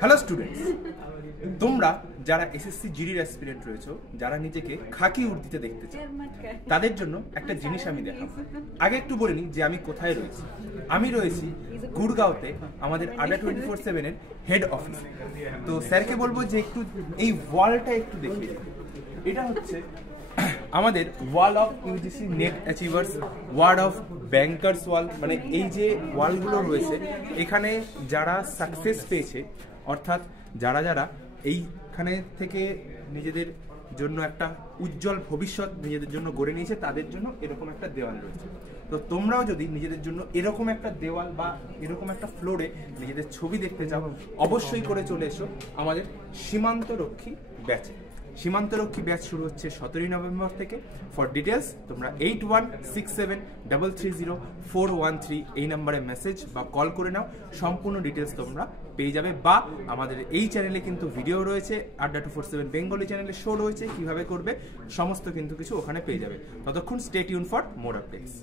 Hello students, তোমরা যারা SSC জিডির aspirant রয়েছো, যারা নিজেকে খাকি উর্দিতে দেখতে চাও, তাদের জন্য একটা জিনিস আমি দেখাবো। আগে একটু বলে নিই যে আমি কোথায় রয়েছি। আমি রয়েছি গুড়গাঁওতে, আমাদের আড্ডা 24/7 এর হেড অফিস। তো স্যারকে বলবো যে একটু এই ওয়ালটা একটু দেখিয়ে দিন। এটা হচ্ছে আমাদের wall of UGC NET achievers, world of bankers wall. মানে এই যে ওয়ালগুলো রয়েছে, এখানে যারা সাকসেস পেয়েছে, অর্থাৎ যারা যারা এইখানে থেকে নিজেদের জন্য একটা উজ্জ্বল ভবিষ্যৎ নিজেদের জন্য গড়ে নিয়েছে, তাদের জন্য এরকম একটা দেওয়াল রয়েছে। তো তোমরাও যদি নিজেদের জন্য এরকম একটা দেওয়াল বা এরকম একটা ফ্লোরে নিজেদের ছবি দেখতে চাও, অবশ্যই করে চলে এসো আমাদের সীমান্তরক্ষী ব্যাচে। সীমান্তরক্ষী ব্যাচ শুরু হচ্ছে 17 নভেম্বর থেকে। ফর ডিটেলস তোমরা 8167330413 এই নাম্বারে মেসেজ বা কল করে নাও, সম্পূর্ণ ডিটেলস তোমরা পেয়ে যাবে। বা আমাদের এই চ্যানেলে কিন্তু ভিডিও রয়েছে, আড্ডা 247 বেঙ্গলি চ্যানেলে শো রয়েছে, কিভাবে করবে সমস্ত কিন্তু কিছু ওখানে পেয়ে যাবে। ততক্ষণ stay tune for more updates.